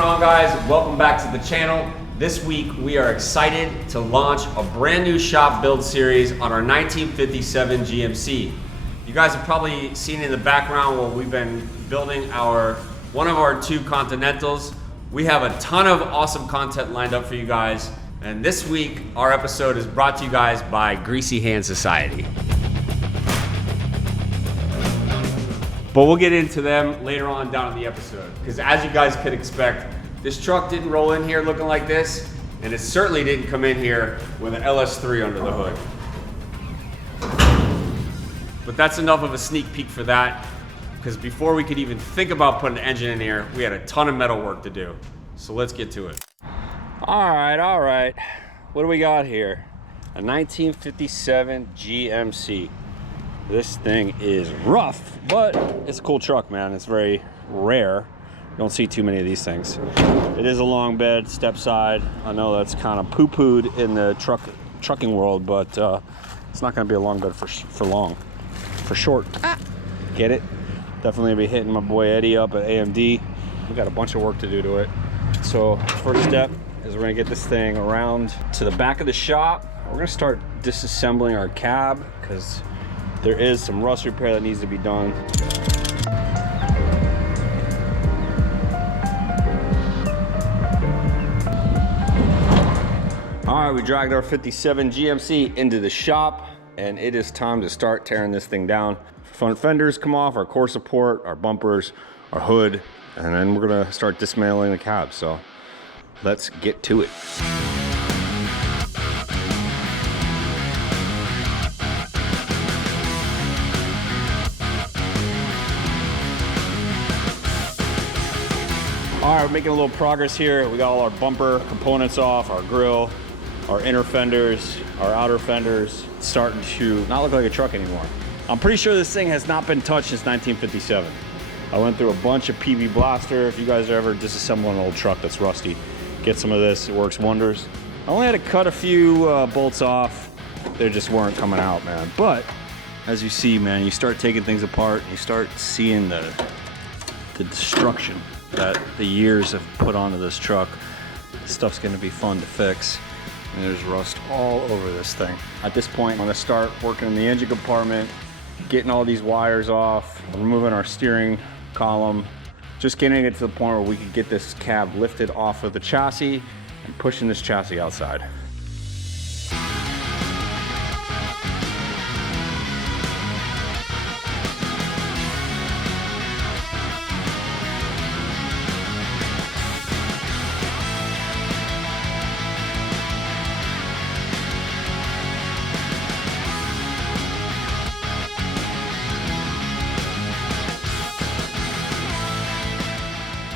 going on, guys? Welcome back to the channel. This week we are excited to launch a brand new shop build series on our 1957 GMC. You guys have probably seen in the background where we've been building one of our two Continentals. We have a ton of awesome content lined up for you guys. And this week, our episode is brought to you guys by Greasy Hand Society. But we'll get into them later on down in the episode. Because as you guys could expect, this truck didn't roll in here looking like this, and it certainly didn't come in here with an LS3 under the hood. But that's enough of a sneak peek for that, because before we could even think about putting an engine in here, we had a ton of metal work to do. So let's get to it. All right. What do we got here? A 1957 GMC. This thing is rough, but it's a cool truck, man. It's very rare. You don't see too many of these things. It is a long bed, Stepside. I know that's kind of poo-pooed in the trucking world, but it's not gonna be a long bed for long. For short. Get it? Definitely be hitting my boy Eddie up at AMD. We got a bunch of work to do to it. So first step is we're gonna get this thing around to the back of the shop. We're gonna start disassembling our cab because there is some rust repair that needs to be done. All right, we dragged our 57 GMC into the shop, and it is time to start tearing this thing down. Front fenders come off, our core support, our bumpers, our hood, and then we're gonna start dismantling the cab. So let's get to it. All right, we're making a little progress here. We got all our bumper components off, our grill, our inner fenders, our outer fenders. It's starting to not look like a truck anymore. I'm pretty sure this thing has not been touched since 1957. I went through a bunch of PB Blaster. If you guys are ever disassembling an old truck that's rusty, get some of this, it works wonders. I only had to cut a few bolts off. They just weren't coming out, man. But as you see, man, you start taking things apart and you start seeing the destruction that the years have put onto this truck. This stuff's gonna be fun to fix. And there's rust all over this thing. At this point, I'm gonna start working in the engine compartment, getting all these wires off, removing our steering column, just getting it to the point where we could get this cab lifted off of the chassis and pushing this chassis outside.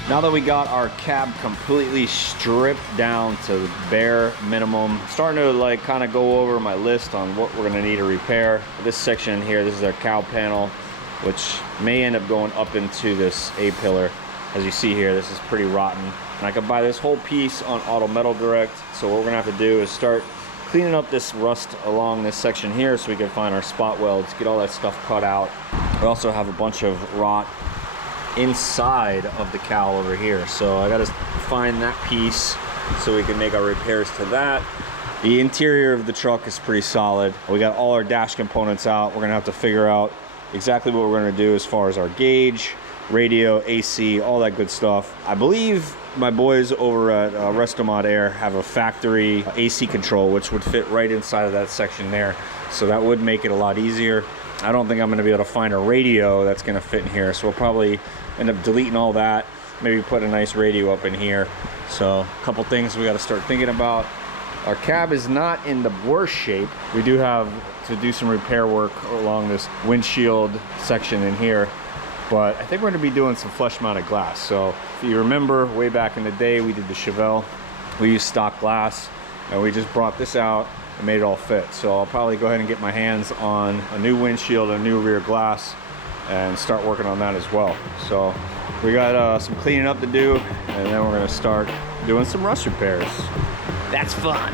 Now that we got our cab completely stripped down to the bare minimum, I'm starting to kind of go over my list on what we're gonna need to repair. This section here, this is our cow panel, which may end up going up into this A-pillar. As you see here, this is pretty rotten. And I could buy this whole piece on Auto Metal Direct. So what we're gonna have to do is start cleaning up this rust along this section here so we can find our spot welds, get all that stuff cut out. We also have a bunch of rot inside of the cowl over here, so I gotta find that piece so we can make our repairs to that. The interior of the truck is pretty solid. We got all our dash components out. We're gonna have to figure out exactly what we're gonna do as far as our gauge, radio, AC, all that good stuff. I believe my boys over at Restomod Air have a factory AC control which would fit right inside of that section there, so that would make it a lot easier. I don't think I'm gonna be able to find a radio that's gonna fit in here, so we'll probably end up deleting all that, maybe put a nice radio up in here. So a couple things we got to start thinking about. Our cab is not in the worst shape. We do have to do some repair work along this windshield section in here, but I think we're going to be doing some flush mounted glass. So if you remember way back in the day, we did the Chevelle. We used stock glass and we just brought this out and made it all fit. So I'll probably go ahead and get my hands on a new windshield, a new rear glass, and start working on that as well. So we got some cleaning up to do, and then we're gonna start doing some rust repairs. That's fun.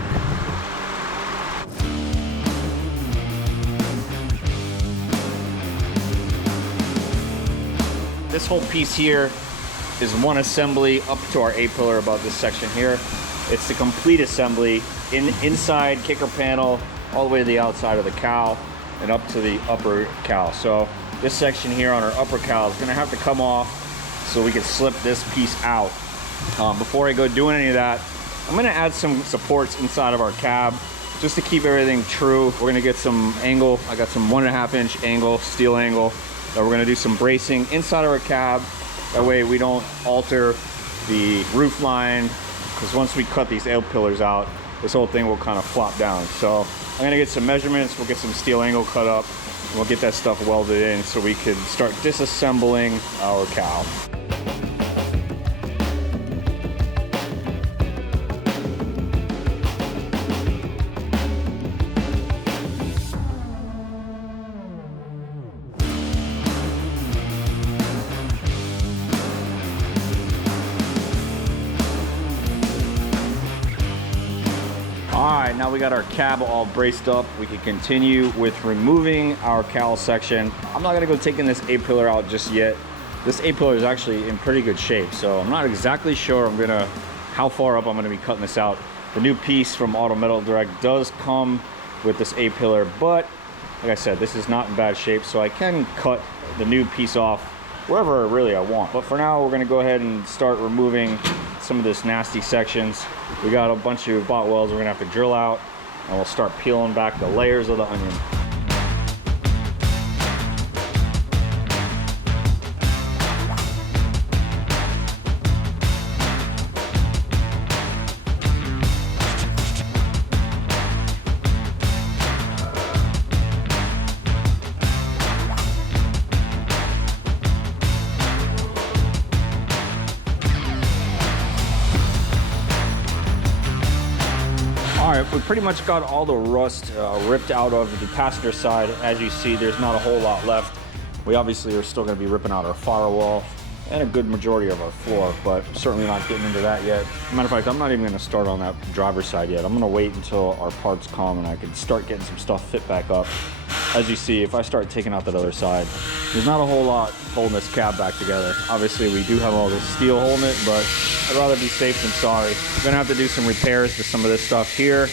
This whole piece here is one assembly up to our A-pillar about this section here. It's the complete assembly inside kicker panel all the way to the outside of the cowl and up to the upper cowl. So this section here on our upper cowl is going to have to come off so we can slip this piece out. Before I go doing any of that, I'm going to add some supports inside of our cab just to keep everything true. We're going to get some angle. I got some 1.5 inch angle, steel angle, that we're going to do some bracing inside of our cab. That way we don't alter the roof line, because once we cut these A-pillars out, this whole thing will kind of flop down. So I'm going to get some measurements. We'll get some steel angle cut up, and we'll get that stuff welded in so we can start disassembling our cowl. Alright, now we got our cab all braced up. We can continue with removing our cowl section. I'm not going to go taking this A-pillar out just yet. This A-pillar is actually in pretty good shape, so I'm not exactly sure how far up I'm going to be cutting this out. The new piece from Auto Metal Direct does come with this A-pillar, but like I said, this is not in bad shape, so I can cut the new piece off wherever really I want. But for now, we're going to go ahead and start removing some of this nasty sections. We got a bunch of bot welds we're gonna have to drill out, and we'll start peeling back the layers of the onion. Alright, we pretty much got all the rust ripped out of the passenger side. As you see, there's not a whole lot left. We obviously are still going to be ripping out our firewall and a good majority of our floor, but certainly not getting into that yet. Matter of fact, I'm not even going to start on that driver's side yet. I'm going to wait until our parts come and I can start getting some stuff fit back up. As you see, if I start taking out that other side, there's not a whole lot holding this cab back together. Obviously, we do have all this steel holding it, but I'd rather be safe than sorry. I'm gonna have to do some repairs to some of this stuff here.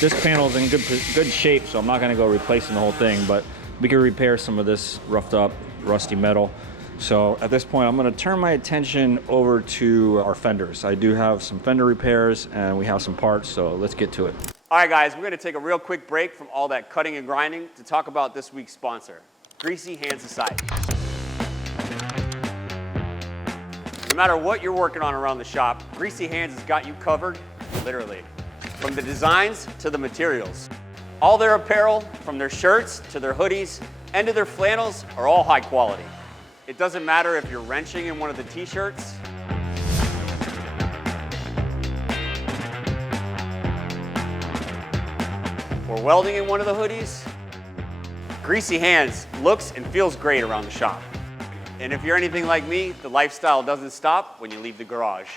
This panel's in good shape, so I'm not gonna go replacing the whole thing, but we can repair some of this roughed up, rusty metal. So at this point, I'm gonna turn my attention over to our fenders. I do have some fender repairs and we have some parts, so let's get to it. All right, guys, we're going to take a real quick break from all that cutting and grinding to talk about this week's sponsor, Greasy Hand Society. No matter what you're working on around the shop, Greasy Hands has got you covered, literally. From the designs to the materials. All their apparel, from their shirts to their hoodies and to their flannels, are all high quality. It doesn't matter if you're wrenching in one of the t-shirts, or welding in one of the hoodies. Greasy Hands looks and feels great around the shop. And if you're anything like me, the lifestyle doesn't stop when you leave the garage.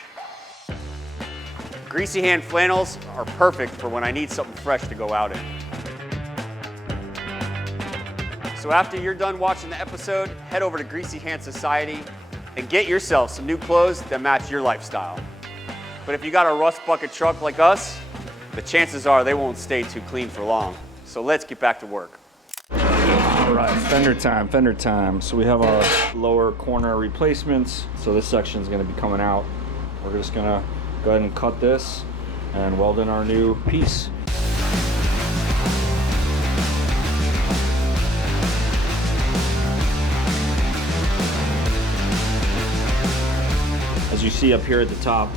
Greasy Hand flannels are perfect for when I need something fresh to go out in. So after you're done watching the episode, head over to Greasy Hand Society and get yourself some new clothes that match your lifestyle. But if you got a rust bucket truck like us, the chances are they won't stay too clean for long. So let's get back to work. All right, fender time, fender time. So we have our lower corner replacements. So this section is going to be coming out. We're just going to go ahead and cut this and weld in our new piece. As you see up here at the top,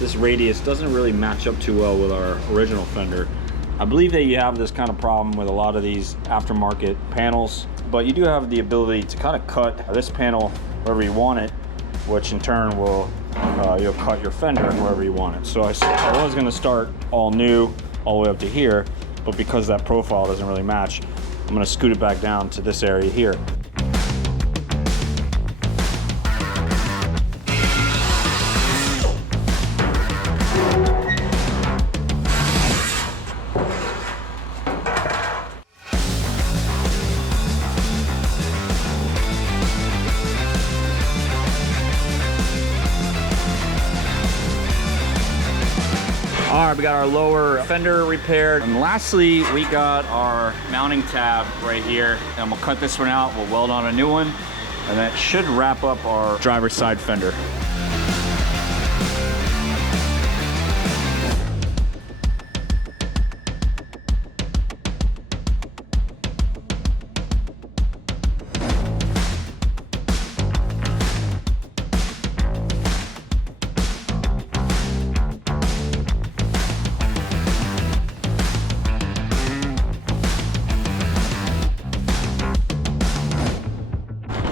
this radius doesn't really match up too well with our original fender. I believe that you have this kind of problem with a lot of these aftermarket panels, but you do have the ability to kind of cut this panel wherever you want it, which in turn will you'll cut your fender wherever you want it. So I was going to start all new all the way up to here, but because that profile doesn't really match, I'm going to scoot it back down to this area here. All right, we got our lower fender repaired. And lastly, we got our mounting tab right here. And we'll cut this one out, we'll weld on a new one, and that should wrap up our driver's side fender.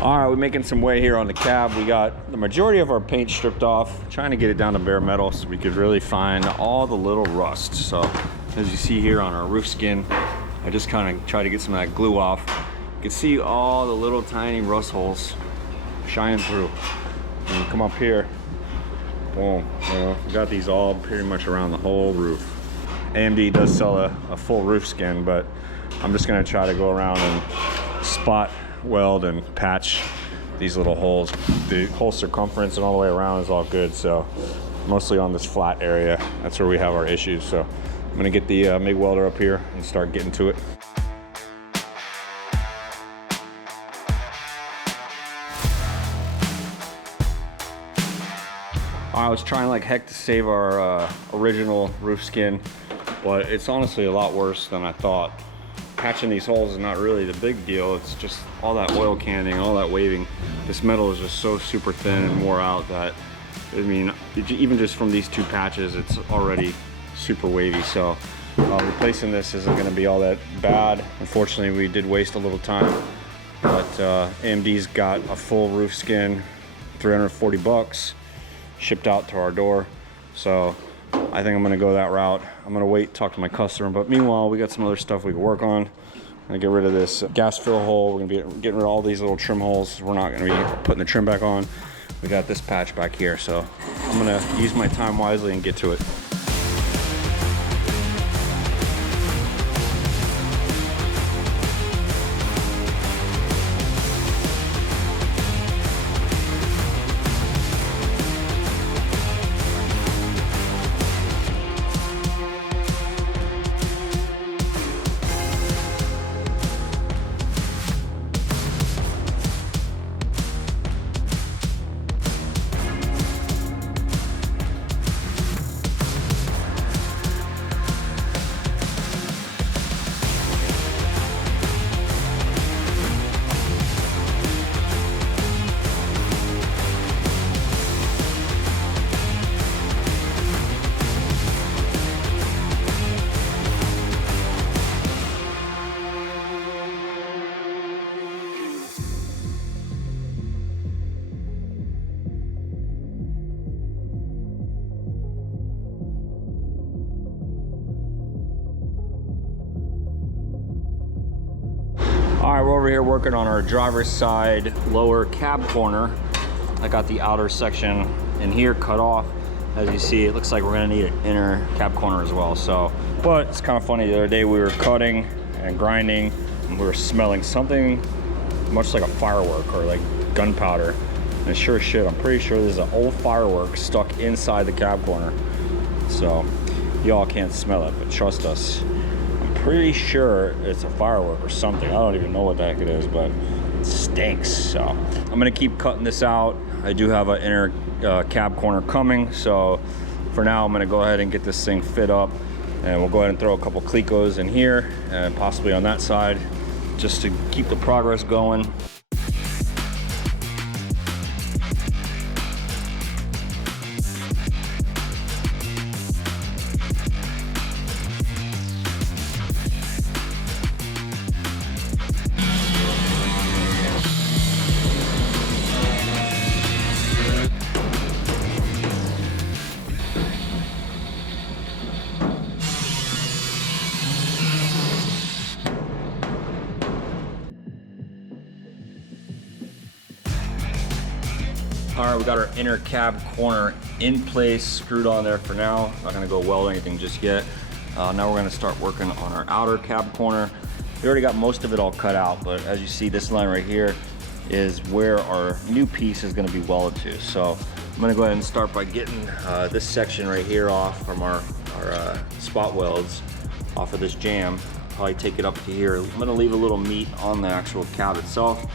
All right, we're making some way here on the cab. We got the majority of our paint stripped off, trying to get it down to bare metal so we could really find all the little rust. So as you see here on our roof skin, I just kind of try to get some of that glue off. You can see all the little tiny rust holes shining through. And you come up here, boom, we got these all pretty much around the whole roof. AMD does sell a full roof skin, but I'm just gonna try to go around and spot weld and patch these little holes. The whole circumference and all the way around is all good, so mostly on this flat area, that's where we have our issues. So I'm gonna get the MIG welder up here and start getting to it. I was trying like heck to save our original roof skin, but it's honestly a lot worse than I thought. Patching these holes is not really the big deal. It's just all that oil canning, all that waving. This metal is just so super thin and wore out that, I mean, even just from these two patches, it's already super wavy. So replacing this isn't gonna be all that bad. Unfortunately, we did waste a little time, but AMD's got a full roof skin, 340 bucks, shipped out to our door. So I think I'm gonna go that route. I'm gonna wait, talk to my customer, but meanwhile, we got some other stuff we can work on. I'm gonna get rid of this gas fill hole. We're gonna be getting rid of all these little trim holes. We're not gonna be putting the trim back on. We got this patch back here, so I'm gonna use my time wisely and get to it. All right, we're over here working on our driver's side lower cab corner. I got the outer section in here cut off. As you see, it looks like we're gonna need an inner cab corner as well. So, but it's kind of funny, the other day we were cutting and grinding and we were smelling something much like a firework or like gunpowder. And sure as shit, I'm pretty sure there's an old firework stuck inside the cab corner. So y'all can't smell it, but trust us. Pretty sure it's a firework or something. I don't even know what the heck it is, but it stinks. So I'm gonna keep cutting this out. I do have an inner cab corner coming, so for now I'm gonna go ahead and get this thing fit up, and we'll go ahead and throw a couple Clecos in here and possibly on that side just to keep the progress going. All right, we got our inner cab corner in place, screwed on there for now. Not gonna go weld anything just yet. Now we're gonna start working on our outer cab corner. We already got most of it all cut out, but as you see, this line right here is where our new piece is gonna be welded to. So I'm gonna go ahead and start by getting this section right here off from our our spot welds off of this jam. Probably take it up to here. I'm gonna leave a little meat on the actual cab itself.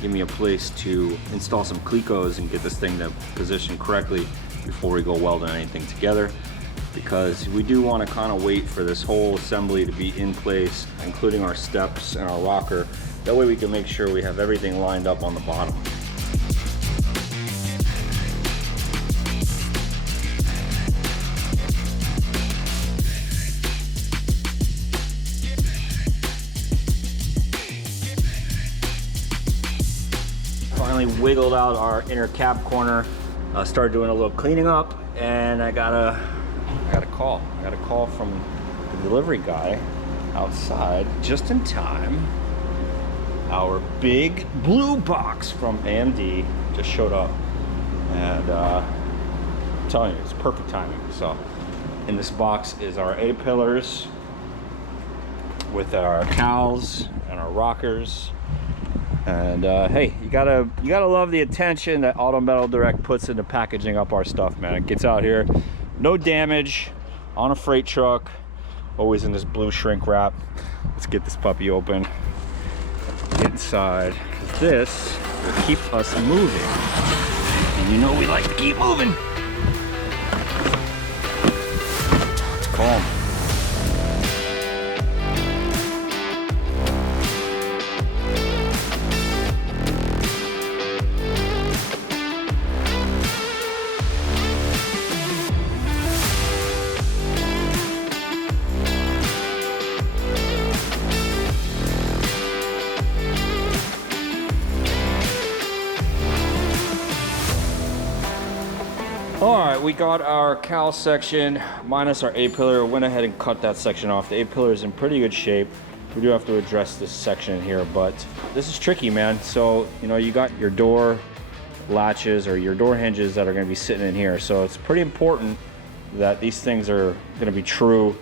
Give me a place to install some clecos and get this thing to position correctly before we go welding anything together, because we do want to kind of wait for this whole assembly to be in place, including our steps and our rocker. That way we can make sure we have everything lined up on the bottom. Finally wiggled out our inner cab corner, started doing a little cleaning up, and I got a call. I got a call from the delivery guy outside just in time. Our big blue box from AMD just showed up, and I'm telling you, it's perfect timing. So in this box is our A-pillars with our cowls and our rockers. And hey, you gotta love the attention that Auto Metal Direct puts into packaging up our stuff, man. It gets out here, no damage, on a freight truck, always in this blue shrink wrap. Let's get this puppy open, get inside, 'cause this will keep us moving. And you know we like to keep moving. Calm. All right, we got our cowl section minus our A-pillar. Went ahead and cut that section off. The A-pillar is in pretty good shape. We do have to address this section here, but this is tricky, man. So, you know, you got your door latches or your door hinges that are gonna be sitting in here. So it's pretty important that these things are gonna be true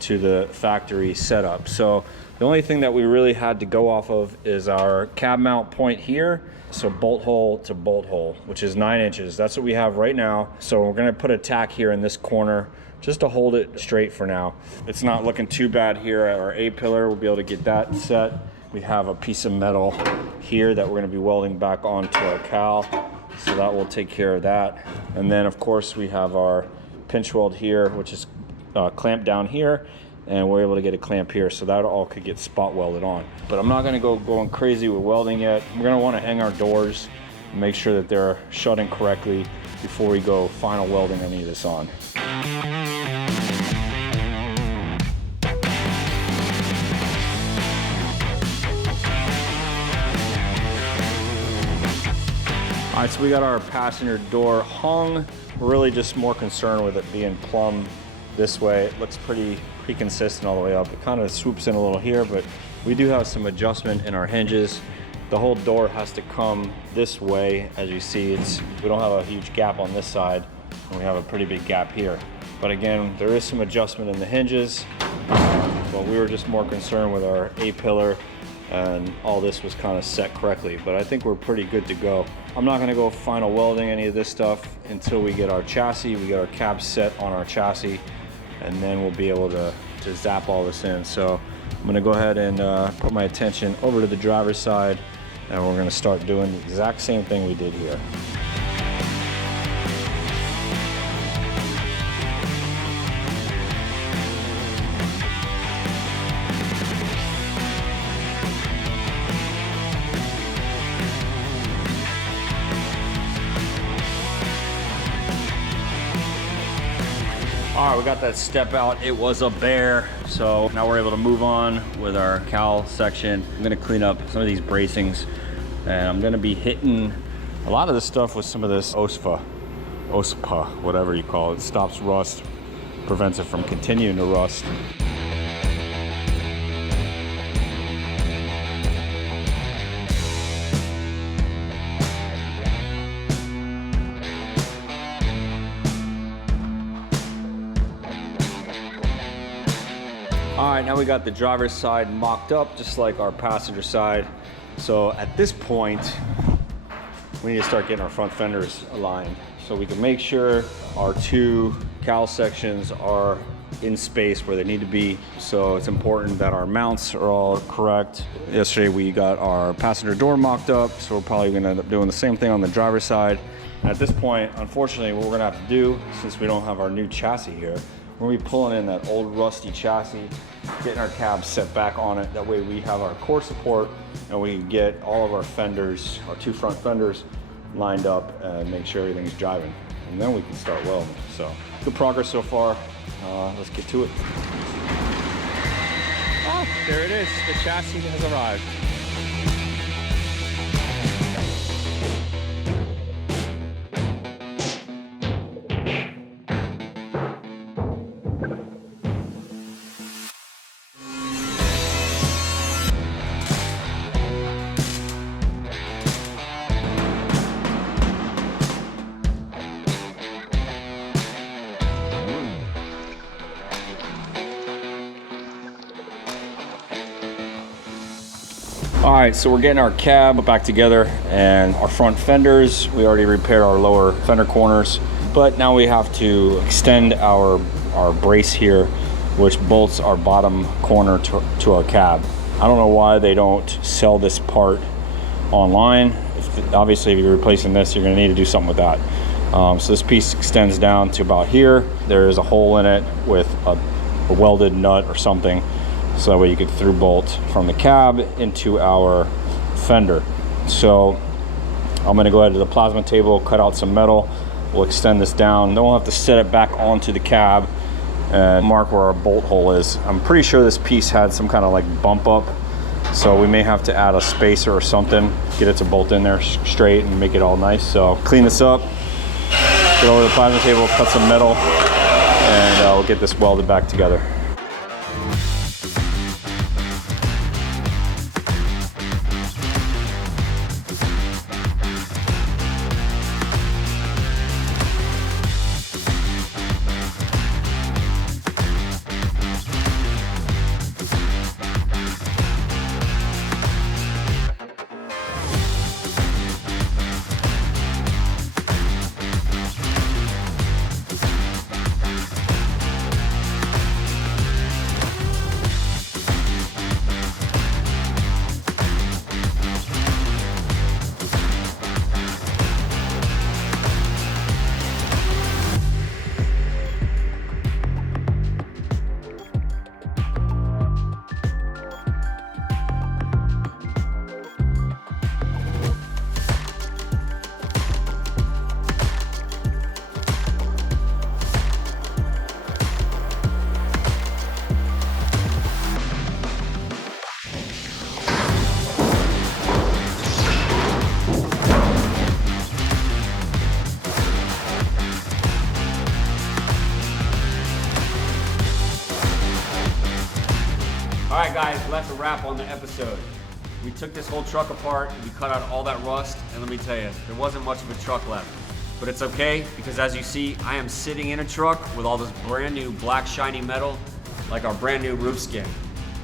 to the factory setup. So the only thing that we really had to go off of is our cab mount point here. So bolt hole to bolt hole, which is 9 inches. That's what we have right now. So we're gonna put a tack here in this corner just to hold it straight for now. It's not looking too bad here at our A-pillar. We'll be able to get that set. We have a piece of metal here that we're gonna be welding back onto our cowl. So that will take care of that. And then of course we have our pinch weld here, which is clamped down here. And we're able to get a clamp here, so that all could get spot welded on. But I'm not gonna go going crazy with welding yet. We're gonna wanna hang our doors and make sure that they're shutting correctly before we go final welding any of this on. All right, so we got our passenger door hung. We're really just more concerned with it being plumb this way. It looks pretty consistent all the way up. It kind of swoops in a little here, but we do have some adjustment in our hinges. The whole door has to come this way. As you see, we don't have a huge gap on this side, and we have a pretty big gap here. But again, there is some adjustment in the hinges, but we were just more concerned with our A-pillar, and all this was kind of set correctly. But I think we're pretty good to go. I'm not gonna go final welding any of this stuff until we get our chassis, we get our cab set on our chassis, and then we'll be able to zap all this in. So I'm gonna go ahead and put my attention over to the driver's side, and we're gonna start doing the exact same thing we did here. All right, we got that step out. It was a bear. So now we're able to move on with our cowl section. I'm gonna clean up some of these bracings, and I'm gonna be hitting a lot of this stuff with some of this OSPA, whatever you call it. It stops rust, prevents it from continuing to rust. All right, now we got the driver's side mocked up just like our passenger side. So at this point, we need to start getting our front fenders aligned so we can make sure our two cowl sections are in space where they need to be. So it's important that our mounts are all correct. Yesterday we got our passenger door mocked up, so we're probably gonna end up doing the same thing on the driver's side. And at this point, unfortunately, what we're gonna have to do, since we don't have our new chassis here, we're gonna be pulling in that old rusty chassis, getting our cab set back on it. That way we have our core support and we can get all of our fenders, our 2 front fenders, lined up and make sure everything's driving. And then we can start welding. So good progress so far. Let's get to it. Oh, there it is. The chassis has arrived. All right, so we're getting our cab back together and our front fenders. We already repaired our lower fender corners, but now we have to extend our brace here, which bolts our bottom corner to our cab. I don't know why they don't sell this part online. Obviously, if you're replacing this, you're gonna need to do something with that. So this piece extends down to about here. There is a hole in it with a welded nut or something, so that way you could through bolt from the cab into our fender. So I'm gonna go ahead to the plasma table, cut out some metal. We'll extend this down. Then we'll have to set it back onto the cab and mark where our bolt hole is. I'm pretty sure this piece had some kind of like bump up, so we may have to add a spacer or something, get it to bolt in there straight and make it all nice. So clean this up, get over to the plasma table, cut some metal, and we'll get this welded back together. All right, guys, well, that's a wrap on the episode. We took this whole truck apart, we cut out all that rust, and let me tell you, there wasn't much of a truck left. But it's okay, because as you see, I am sitting in a truck with all this brand new black shiny metal, like our brand new roof skin.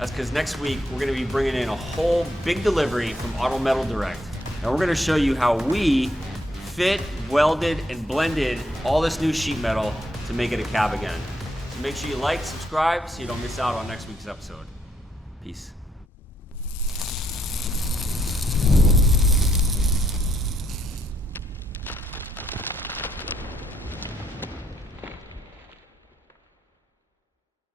That's because next week, we're gonna be bringing in a whole big delivery from Auto Metal Direct. And we're gonna show you how we fit, welded, and blended all this new sheet metal to make it a cab again. So make sure you like, subscribe, so you don't miss out on next week's episode. Peace.